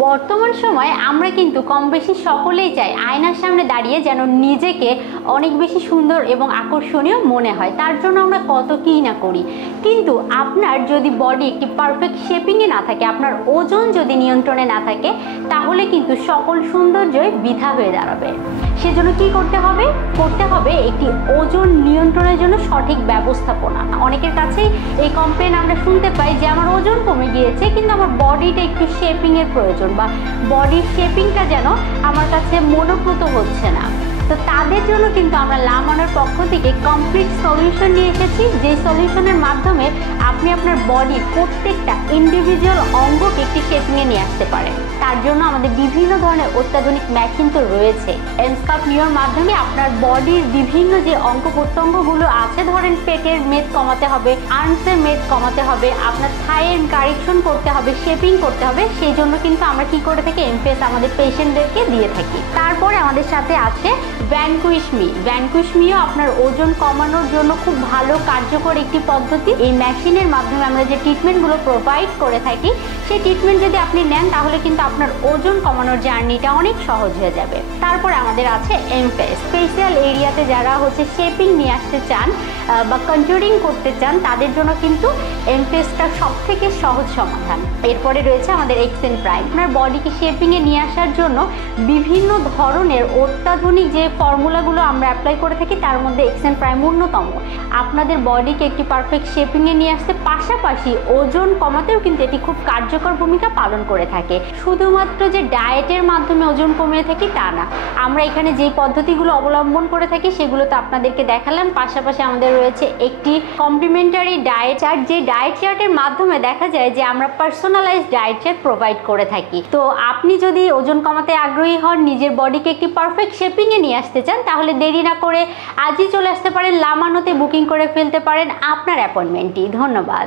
বর্তমান সময়ে আমরা কিন্তু কম বেশি সকলেই চাই আয়নার সামনে দাঁড়িয়ে যেন নিজেকে অনেক বেশি সুন্দর এবং আকর্ষণীয় মনে হয়, তার জন্য আমরা কত কী না করি। কিন্তু আপনার যদি বডি একটি পারফেক্ট শেপিংয়ে না থাকে, আপনার ওজন যদি নিয়ন্ত্রণে না থাকে, তাহলে কিন্তু সকল সৌন্দর্যই বৃথা হয়ে দাঁড়াবে। সেজন্য কি করতে হবে? করতে হবে একটি ওজন নিয়ন্ত্রণের জন্য সঠিক ব্যবস্থাপনা। অনেকের কাছেই এই কমপ্লেন আমরা শুনতে পাই যে আমার ওজন কমে গিয়েছে কিন্তু আমার বডিটা একটু শেপিংয়ের প্রয়োজন, বা বডির শেপিংটা যেন আমার কাছে মনোপ্রত হচ্ছে না। তো তাদের জন্য কিন্তু আমরা লা মনের পক্ষ থেকে কমপ্লিট সলিউশন নিয়ে এসেছি, যে সলিউশনের মাধ্যমে আপনি আপনার বডির প্রত্যেকটা ইন্ডিভিজুয়াল অঙ্গকে একটি শেপিংয়ে নিয়ে আসতে পারেন। তার জন্য আমাদের বিভিন্ন ধরনের অত্যাধুনিক মেশিন তো রয়েছে। এমস্কাল্প নিওর মাধ্যমে আপনার বডির বিভিন্ন যে অঙ্গ প্রত্যঙ্গগুলো আছে, ধরেন পেটের মেদ কমাতে হবে, আর্মসের মেদ কমাতে হবে, আপনার থাইয়ের কারেকশন করতে হবে, শেপিং করতে হবে, সেই জন্য কিন্তু আমরা কি করে থাকি, এমফেস আমাদের পেশেন্টদেরকে দিয়ে থাকি। তারপরে আমাদের সাথে আছে ভ্যানকুইশ মি। ভ্যানকুইশ মিও আপনার ওজন কমানোর জন্য খুব ভালো কার্যকর একটি পদ্ধতি। এই মেশিনের মাধ্যমে আমরা যে ট্রিটমেন্টগুলো প্রোভাইড করে থাকি, সেই ট্রিটমেন্ট যদি আপনি নেন তাহলে কিন্তু আপনার ওজন কমানোর জার্নিটা অনেক সহজ হয়ে যাবে। তারপরে আমাদের আছে এমফেস। ফেসিয়াল এরিয়াতে যারা শেপিং নিয়ে আসতে চান বা কন্ট্যুরিং করতে চান, তাদের জন্য কিন্তু এমফেসটা সব থেকে সহজ সমাধান। এরপরে রয়েছে আমাদের এক্সেন প্রাইম। আপনার বডিকে শেপিংয়ে নিয়ে আসার জন্য বিভিন্ন ধরনের অত্যাধুনিক যে ফর্মুলাগুলো আমরা অ্যাপ্লাই করে থাকি, তার মধ্যে এক্সেন প্রাইম অন্যতম। আপনাদের বডিকে একটি পারফেক্ট শেপিংয়ে নিয়ে আসতে, পাশাপাশি ওজন কমাতেও কিন্তু এটি খুব কার্যকর ভূমিকা পালন করে থাকে। শুধুমাত্র যে ডায়েটের মাধ্যমে ওজন কমিয়ে থাকি তা না, আমরা এখানে যে পদ্ধতিগুলো অবলম্বন করে থাকি সেগুলো তো আপনাদেরকে দেখালাম। পাশাপাশি আমাদের রয়েছে একটি কমপ্লিমেন্টারি ডায়েট চার্ট, যে ডায়েট চার্টের মাধ্যমে দেখা যায় যে আমরা পার্সোনালাইজড ডায়েট চার্ট প্রোভাইড করে থাকি। তো আপনি যদি ওজন কমাতে আগ্রহী হন, নিজের বডিকে একটি পারফেক্ট শেপিংয়ে নিয়ে আসতে চান, তাহলে দেরি না করে আজই চলে আসতে পারেন, লা মানোতে বুকিং করে ফেলতে পারেন আপনার অ্যাপয়েন্টমেন্টটি। ধন্যবাদ।